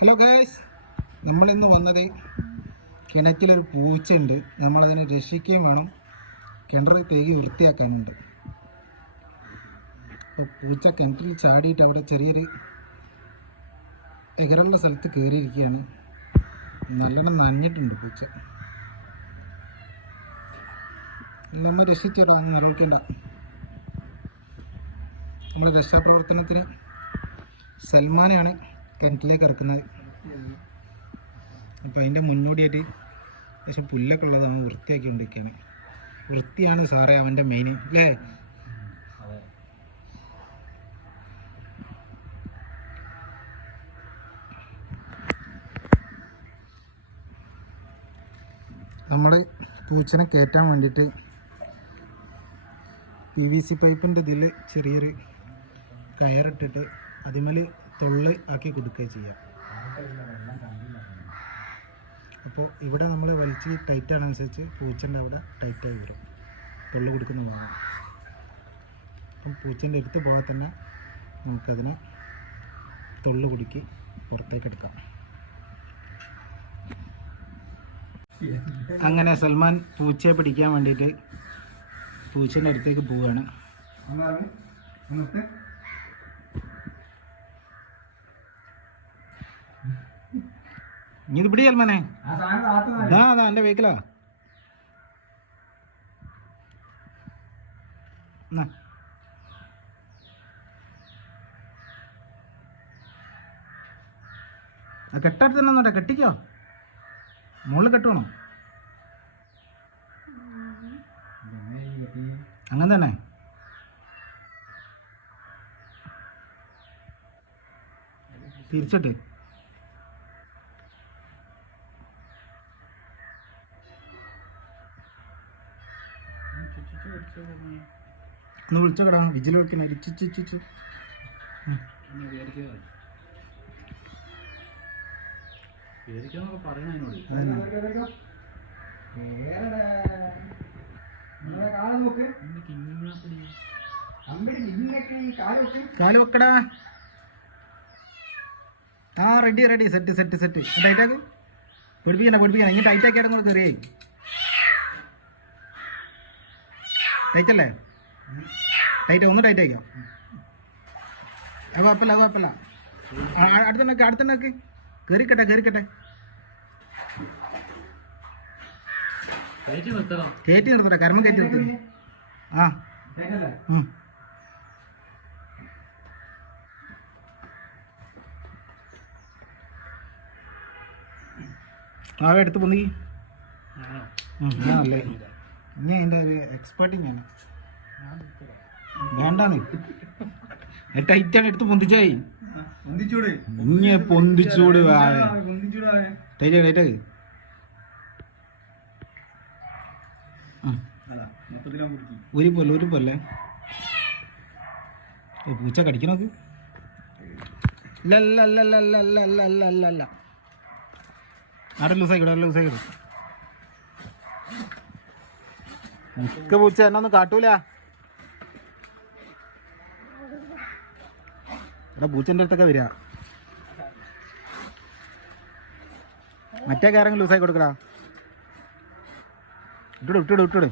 Hello guys, നമ്മളിന്ന് വന്നത് കിണറ്റിലൊരു പൂച്ചയുണ്ട്. നമ്മളതിനെ രക്ഷിക്കുകയും വേണം, കിണർ തേകി വൃത്തിയാക്കാനുണ്ട്. അപ്പോൾ പൂച്ച കിണറ്റിൽ ചാടിയിട്ട് അവിടെ ചെറിയൊരു എകരുള്ള സ്ഥലത്ത് കയറിയിരിക്കുകയാണ്. നല്ലോണം നനഞ്ഞിട്ടുണ്ട് പൂച്ച. നമ്മൾ രക്ഷിച്ചിടാൻ നിലനിൽക്കേണ്ട. നമ്മൾ രക്ഷാപ്രവർത്തനത്തിന് സൽമാനെയാണ് കിണറ്റിലേക്ക് ഇറക്കുന്നത്. അപ്പോൾ അതിൻ്റെ മുന്നോടിയായിട്ട് പക്ഷെ പുല്ലൊക്കെ ഉള്ളത് അവൻ വൃത്തിയാക്കി കൊണ്ടിരിക്കുകയാണ്. വൃത്തിയാണ് സാറേ അവൻ്റെ മെയിൻ, അല്ലേ? നമ്മൾ പൂച്ചനെ കയറ്റാൻ വേണ്ടിയിട്ട് PVC പൈപ്പിൻ്റെ ഇതിൽ ചെറിയൊരു കയറിട്ടിട്ട് അതിമേൽ തൊള്ള് ആക്കി കൊടുക്കുക ചെയ്യാം. അപ്പോൾ ഇവിടെ നമ്മൾ വലിച്ച് ടൈറ്റാണനുസരിച്ച് പൂച്ചൻ്റെ അവിടെ ടൈറ്റായി വരും, തൊള്ളു കൊടുക്കുന്ന ഭാഗം. അപ്പം പൂച്ചൻ്റെ അടുത്ത് പോകാൻ തന്നെ നമുക്കതിനെ തൊള്ളു കുടുക്കി പുറത്തേക്ക് എടുക്കാം. അങ്ങനെ സൽമാൻ പൂച്ചയെ പിടിക്കാൻ വേണ്ടിയിട്ട് പൂച്ചൻ്റെ അടുത്തേക്ക് പോവുകയാണ്. ഇനി ഇത് പിടി സൽമാനെ, അതാ എൻ്റെ വെഹിക്കിളാ. കെട്ടടുത്ത് തന്നെ നോട്ടെ, കെട്ടിക്കോ. മുകളിൽ കെട്ടുവാണോ? അങ്ങനെ തന്നെ. തിരിച്ചിട്ട് ഒന്ന് വിളിച്ചോടാ, വിജിൽ വെക്കണ ഇരിച്ചു. കാല് വെക്കടാ. ആ റെഡി സെറ്റ് ടൈറ്റാക്ക്. പഠിപ്പിക്കണം ഇനി ടൈറ്റാക്കിയാലും കൂടെ കയറിയായി. ടൈറ്റല്ലേ? ഒന്ന് ടൈറ്റ് ആക്കാം. അത് കുഴപ്പമില്ല. അടുത്തന്നെ കയറിക്കട്ടെ. കയറ്റി നിർത്തട്ടെ, കർമ്മം കയറ്റി നിർത്തി. എടുത്ത് പൊന്നി. അല്ലേ ഇനി അതിൻ്റെ ഒരു എക്സ്പേർട്ടിങ് വേണ്ടാന്ന്. ടൈറ്റാണ്, എടുത്ത് പൊന്തിച്ചായി. ഇനി പൊന്തിച്ചൂട്. ടൈറ്റാക്ക്. ഒരു പോലെ പൂച്ച കടിക്കണോക്ക്. ഇല്ല അവിടെ ലൂസായിക്കോട്ടെ. മിക്ക പൂച്ച എന്നെ ഒന്നും കാട്ടൂല. ഇവിടെ പൂച്ചൻ്റെ അടുത്തൊക്കെ വരിക. മറ്റേ കാരെങ്കിലും ലൂസായി കൊടുക്കടാ. ഇട്ടിട്